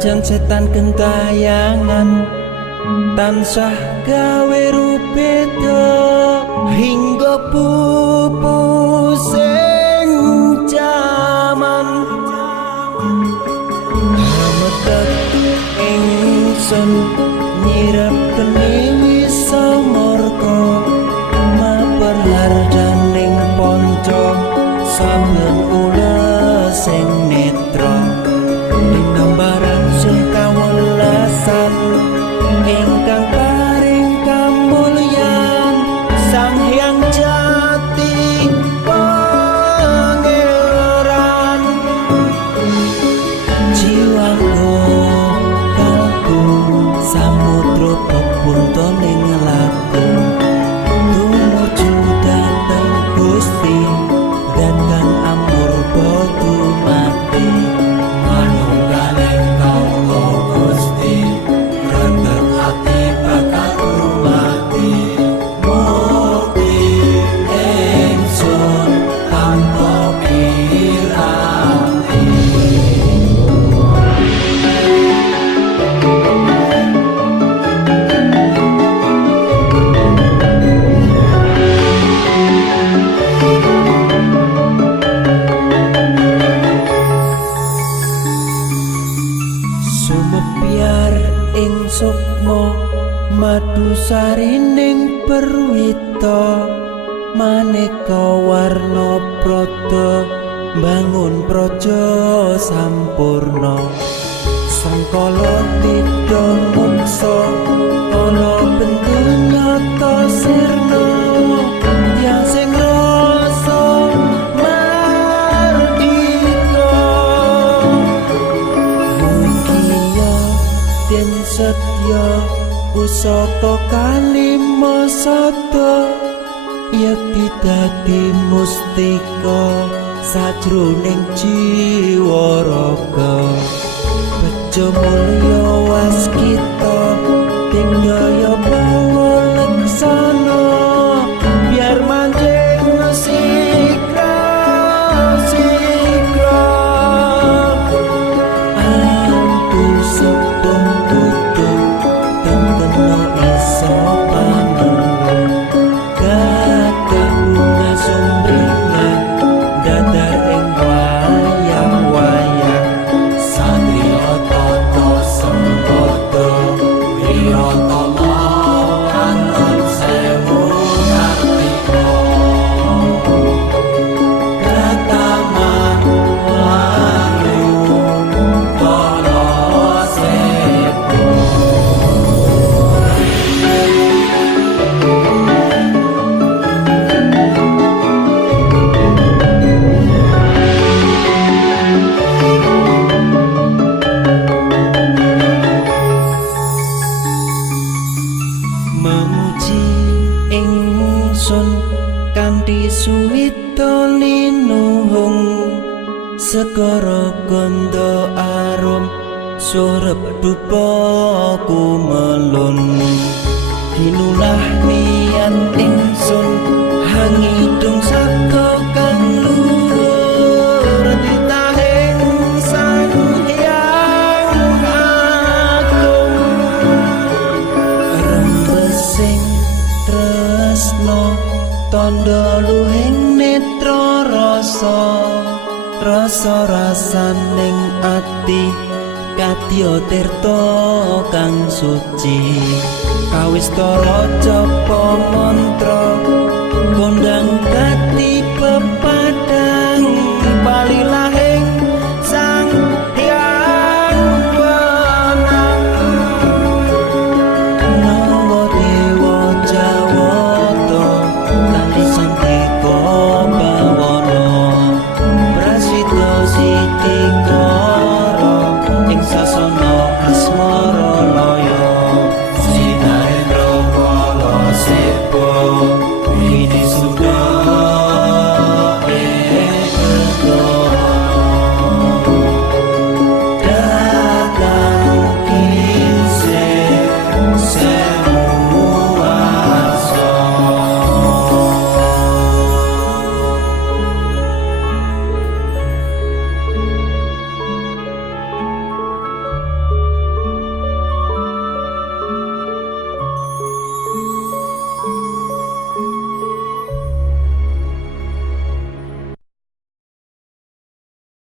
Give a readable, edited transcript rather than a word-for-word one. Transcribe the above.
Senajan setan gentayangan tansah gawe rupeda hingga pupusing jaman hametet ingsun nyirep kene wisa marga maperlar daning ponco sampeyan ules sing netra gambaran sing kawelasan ingkang paring kamulyan Sang Hyang Jati Pangeran jiwaku kalbu samudra pepunta ning laku tumuju dhateng Gusti dan kang amur bodu mati manunggaling kaula Gusti rentet ati bakal mati mukti ingsun tanpa piranti sumebyar ing sukma madu sarining perwita maneka warna prada bangun praja sampurna sangkala tidha muksa ana bentuk nyata sirna yang sing rasa mardika mugia den setya pusaka kalima sada yekti dadi mustika sajroning jiwa raga bejo mulya waskita dingaya pangulaksana biar manjing sikra ampun sedeng kudu tengkena iso panulung gagah bunga sumbringan dadar ing wayang-wayang satria tata sembada wiratama katon sewu kartika rataman walu kala sepo memuji ingsun kanthi suwita linuhung segara ganda arum surep dupa kumelun dinulah niat ingsun hangidung saka kang luhur ditahing Sang Hyang Agung rembesing tresno tandha luhing netra rasa-rasaning ati kadya tirta kang suci kawis tara japa